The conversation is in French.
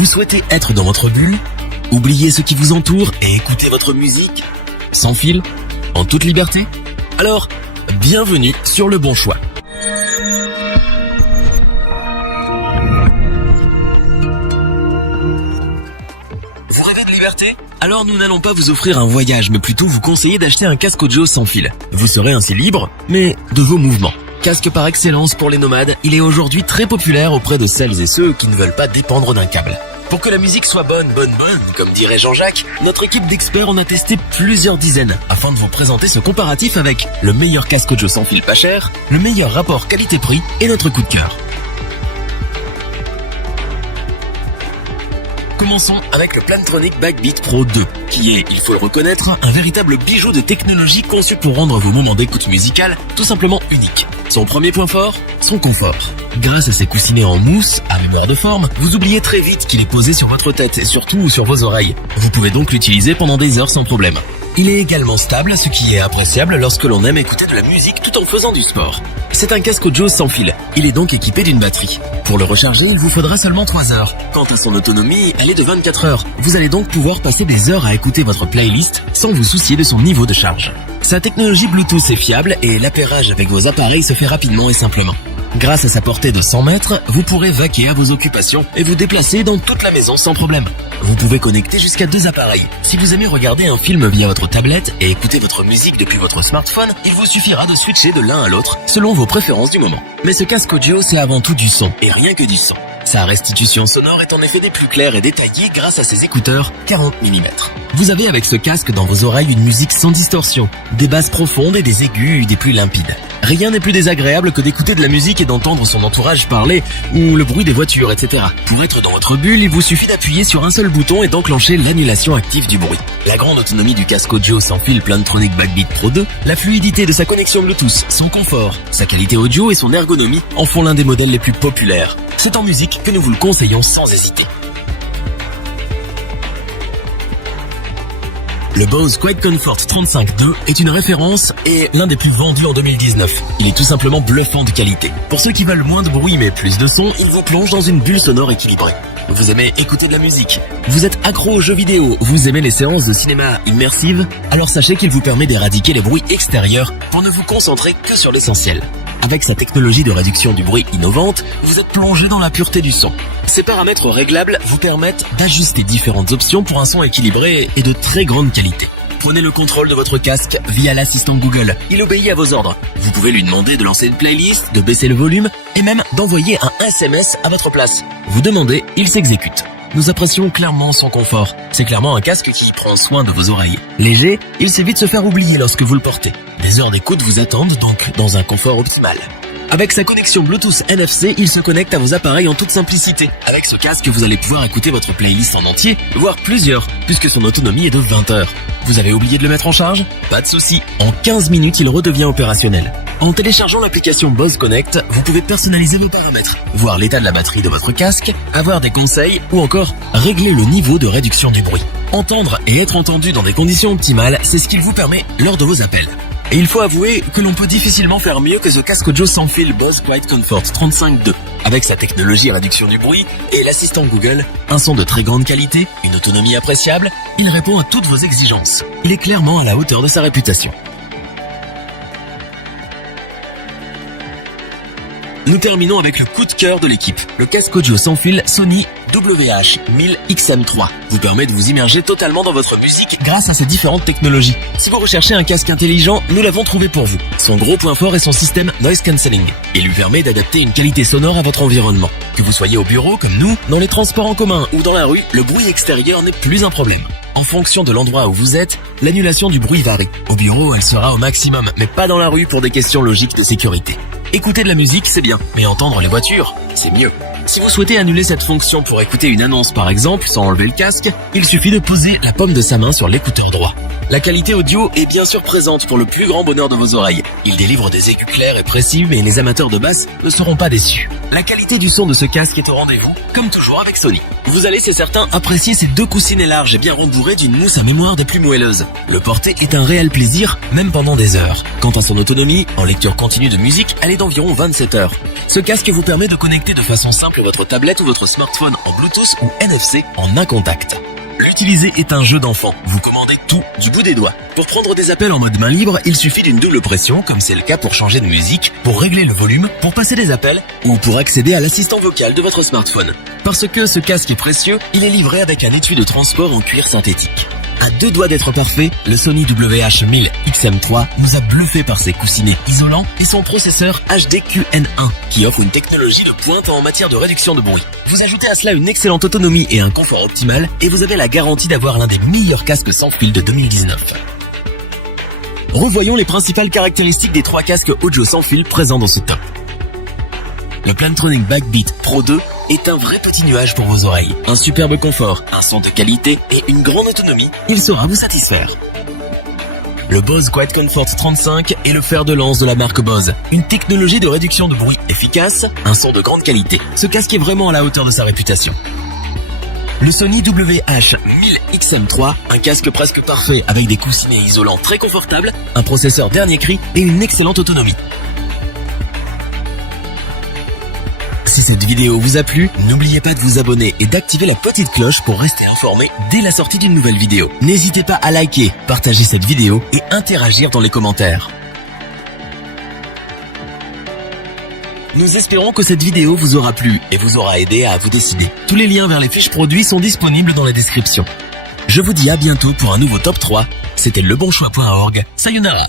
Vous souhaitez être dans votre bulle, oublier ce qui vous entoure et écouter votre musique sans fil, en toute liberté? Alors, bienvenue sur le bon choix. Vous rêvez de liberté? Alors nous n'allons pas vous offrir un voyage, mais plutôt vous conseiller d'acheter un casque audio sans fil. Vous serez ainsi libre, mais de vos mouvements. Casque par excellence pour les nomades, il est aujourd'hui très populaire auprès de celles et ceux qui ne veulent pas dépendre d'un câble. Pour que la musique soit bonne, comme dirait Jean-Jacques, notre équipe d'experts en a testé plusieurs dizaines afin de vous présenter ce comparatif avec le meilleur casque audio sans fil pas cher, le meilleur rapport qualité-prix et notre coup de cœur. Commençons avec le Plantronic Backbeat Pro 2, qui est, il faut le reconnaître, un véritable bijou de technologie conçu pour rendre vos moments d'écoute musicale tout simplement uniques. Son premier point fort, son confort. Grâce à ses coussinets en mousse, à mémoire de forme, vous oubliez très vite qu'il est posé sur votre tête et surtout sur vos oreilles. Vous pouvez donc l'utiliser pendant des heures sans problème. Il est également stable, ce qui est appréciable lorsque l'on aime écouter de la musique tout en faisant du sport. C'est un casque audio sans fil, il est donc équipé d'une batterie. Pour le recharger, il vous faudra seulement 3 heures. Quant à son autonomie, elle est de 24 heures. Vous allez donc pouvoir passer des heures à écouter votre playlist sans vous soucier de son niveau de charge. Sa technologie Bluetooth est fiable et l'appairage avec vos appareils se fait rapidement et simplement. Grâce à sa portée de 100 mètres, vous pourrez vaquer à vos occupations et vous déplacer dans toute la maison sans problème. Vous pouvez connecter jusqu'à 2 appareils. Si vous aimez regarder un film via votre tablette et écouter votre musique depuis votre smartphone, il vous suffira de switcher de l'un à l'autre selon vos préférences du moment. Mais ce casque audio, c'est avant tout du son, et rien que du son. Sa restitution sonore est en effet des plus claires et détaillées grâce à ses écouteurs 40 mm. Vous avez avec ce casque dans vos oreilles une musique sans distorsion, des basses profondes et des aigus des plus limpides. Rien n'est plus désagréable que d'écouter de la musique et d'entendre son entourage parler ou le bruit des voitures, etc. Pour être dans votre bulle, il vous suffit d'appuyer sur un seul bouton et d'enclencher l'annulation active du bruit. La grande autonomie du casque audio sans fil Plantronic Backbeat Pro 2, la fluidité de sa connexion Bluetooth, son confort, sa qualité audio et son ergonomie en font l'un des modèles les plus populaires. C'est en musique que nous vous le conseillons sans hésiter. Le Bose QuietComfort 35.2 est une référence et l'un des plus vendus en 2019. Il est tout simplement bluffant de qualité. Pour ceux qui veulent moins de bruit mais plus de son, il vous plonge dans une bulle sonore équilibrée. Vous aimez écouter de la musique, vous êtes accro aux jeux vidéo, vous aimez les séances de cinéma immersives, alors sachez qu'il vous permet d'éradiquer les bruits extérieurs pour ne vous concentrer que sur l'essentiel. Avec sa technologie de réduction du bruit innovante, vous êtes plongé dans la pureté du son. Ces paramètres réglables vous permettent d'ajuster différentes options pour un son équilibré et de très grande qualité. Prenez le contrôle de votre casque via l'assistant Google. Il obéit à vos ordres. Vous pouvez lui demander de lancer une playlist, de baisser le volume et même d'envoyer un SMS à votre place. Vous demandez, il s'exécute. Nous apprécions clairement son confort. C'est clairement un casque qui prend soin de vos oreilles. Léger, il sait vite se faire oublier lorsque vous le portez. Des heures d'écoute vous attendent donc dans un confort optimal. Avec sa connexion Bluetooth NFC, il se connecte à vos appareils en toute simplicité. Avec ce casque, vous allez pouvoir écouter votre playlist en entier, voire plusieurs, puisque son autonomie est de 20 heures. Vous avez oublié de le mettre en charge? Pas de souci. En 15 minutes, il redevient opérationnel. En téléchargeant l'application Bose Connect, vous pouvez personnaliser vos paramètres, voir l'état de la batterie de votre casque, avoir des conseils ou encore régler le niveau de réduction du bruit. Entendre et être entendu dans des conditions optimales, c'est ce qu'il vous permet lors de vos appels. Et il faut avouer que l'on peut difficilement faire mieux que ce casque audio sans fil Bose QuietComfort 35.2. Avec sa technologie réduction du bruit et l'assistant Google, un son de très grande qualité, une autonomie appréciable, il répond à toutes vos exigences. Il est clairement à la hauteur de sa réputation. Nous terminons avec le coup de cœur de l'équipe. Le casque audio sans fil Sony WH-1000XM3 vous permet de vous immerger totalement dans votre musique grâce à ses différentes technologies. Si vous recherchez un casque intelligent, nous l'avons trouvé pour vous. Son gros point fort est son système Noise Cancelling. Il lui permet d'adapter une qualité sonore à votre environnement. Que vous soyez au bureau comme nous, dans les transports en commun ou dans la rue, le bruit extérieur n'est plus un problème. En fonction de l'endroit où vous êtes, l'annulation du bruit varie. Au bureau, elle sera au maximum, mais pas dans la rue pour des questions logiques de sécurité. Écouter de la musique, c'est bien, mais entendre les voitures, c'est mieux. Si vous souhaitez annuler cette fonction pour écouter une annonce par exemple, sans enlever le casque, il suffit de poser la paume de sa main sur l'écouteur droit. La qualité audio est bien sûr présente pour le plus grand bonheur de vos oreilles. Il délivre des aigus clairs et précis, mais les amateurs de basse ne seront pas déçus. La qualité du son de ce casque est au rendez-vous, comme toujours avec Sony. Vous allez, c'est certain, apprécier ces deux coussinets larges et bien rembourrés d'une mousse à mémoire des plus moelleuses. Le porter est un réel plaisir, même pendant des heures. Quant à son autonomie, en lecture continue de musique, elle est d'environ 27 heures. Ce casque vous permet de connecter connecter de façon simple votre tablette ou votre smartphone en Bluetooth ou NFC en un contact. L'utiliser est un jeu d'enfant. Vous commandez tout du bout des doigts. Pour prendre des appels en mode main libre, il suffit d'une double pression, comme c'est le cas pour changer de musique, pour régler le volume, pour passer des appels ou pour accéder à l'assistant vocal de votre smartphone. Parce que ce casque est précieux, il est livré avec un étui de transport en cuir synthétique. À 2 doigts d'être parfait, le Sony WH-1000 XM3 nous a bluffé par ses coussinets isolants et son processeur HDQN1 qui offre une technologie de pointe en matière de réduction de bruit. Vous ajoutez à cela une excellente autonomie et un confort optimal et vous avez la garantie d'avoir l'un des meilleurs casques sans fil de 2019. Revoyons les principales caractéristiques des 3 casques audio sans fil présents dans ce top. Le Plantronic Backbeat Pro 2 est un vrai petit nuage pour vos oreilles. Un superbe confort, un son de qualité et une grande autonomie, il saura vous satisfaire. Le Bose Quiet Comfort 35 est le fer de lance de la marque Bose. Une technologie de réduction de bruit efficace, un son de grande qualité. Ce casque est vraiment à la hauteur de sa réputation. Le Sony WH-1000 XM3, un casque presque parfait avec des coussinets isolants très confortables, un processeur dernier cri et une excellente autonomie. Si cette vidéo vous a plu, n'oubliez pas de vous abonner et d'activer la petite cloche pour rester informé dès la sortie d'une nouvelle vidéo. N'hésitez pas à liker, partager cette vidéo et interagir dans les commentaires. Nous espérons que cette vidéo vous aura plu et vous aura aidé à vous décider. Tous les liens vers les fiches produits sont disponibles dans la description. Je vous dis à bientôt pour un nouveau top 3. C'était lebonchoix.org. Sayonara.